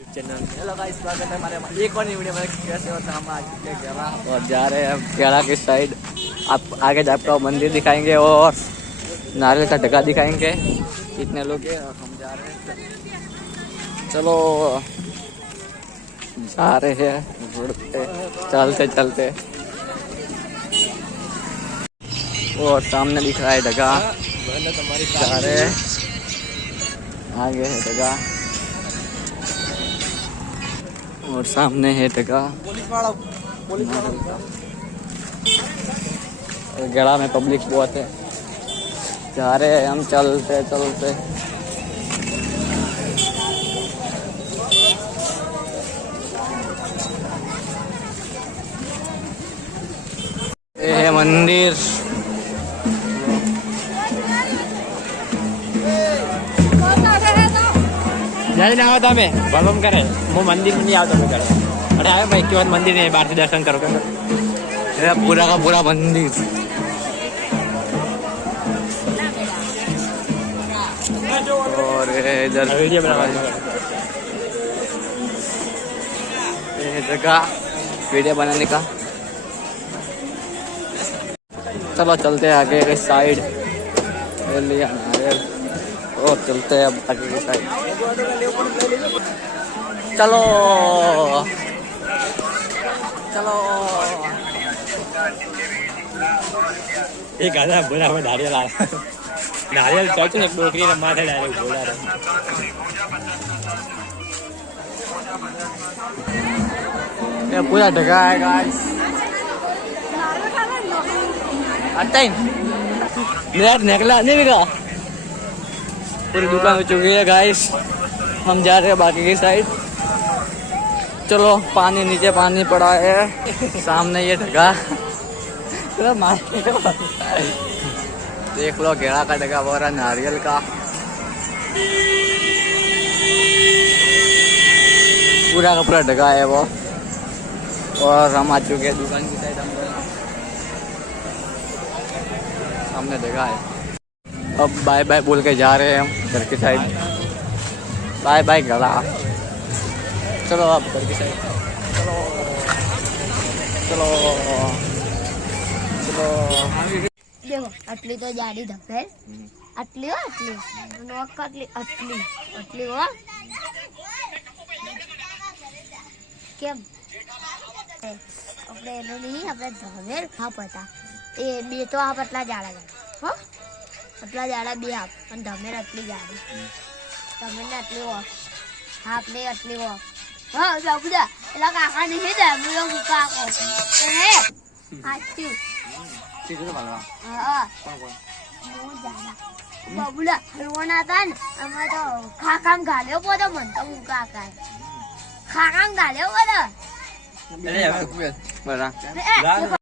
Channel hello guys, स्वागत है हमारे एक और वीडियो में। कैसे होता है, हम आज के केला और जा रहे हैं केला की साइड। आप आगे आपको मंदिर दिखाएंगे और नारियल का ढका दिखाएंगे। इतने लोग हैं और हम जा रहे हैं। चलो जा रहे हैं चलते चलते। और सामने दिख रहा है ढका, जा रहे हैं। आगे है ढका और सामने है ढका। गड़ा में पब्लिक बहुत है। जा रहे हैं हम चलते चलते। ये है मंदिर। नहीं आवता मैं भगवान करे वो मंदिर में नहीं आता मैं करे। अरे आए भाई क्यों मंदिर नहीं बाहर से दर्शन करो। ये पूरा का पूरा मंदिर। और इधर वीडियो बना जगह वीडियो बनाने का। चलो चलते हैं आगे के साइड। लिया नारियल और चलते हैं अब आगे की साइड। चलो चलो। एक आधा बुरा में नारियल आया। नारियल चौथे एक डोकरी ने माथे डायरेक्ट बोला रहा। ये पूरा ढका है गाइस। नेट निकला नहीं बिका। पूरी दुकान हो चुकी है गाइस। हम जा रहे हैं बाकी की साइड। चलो पानी नीचे पानी पड़ा है। सामने ये ढका। देख लो घेरा का ढका हो रहा नारियल का। पूरा का पूरा ढका है वो। और हम आ चुके हैं दुकान की साइड। हम सामने ढका है। अब बाय बाय बोल के जा रहे हैं हम घर की साइड। बाय बाय गला। चलो अब घर की साइड। चलो चलो चलो। देखो आटली तो जाडी धकेल आटली हो आटली नोक आटली आटली आटली हो કેમ આપણે એનો નહીં આપણે ધમેર હા પતા એ બે તો આ પટલા જાડા જાડા હો પટલા જાડા બે આપ અને ધમેર આટલી જાડી ધમેર ને આટલી હો હા આપણે આટલી હો હા બાબુદા એલા કાકા નહીં દે મુયો કાકો હે આટલી હા હું જાડા બાબુલા રોના હતા ને અમે તો ખાકામ ગાલ્યો પોતો મન તો હું કાકા ખાકામ ગાલ્યો પોતો બરા देखो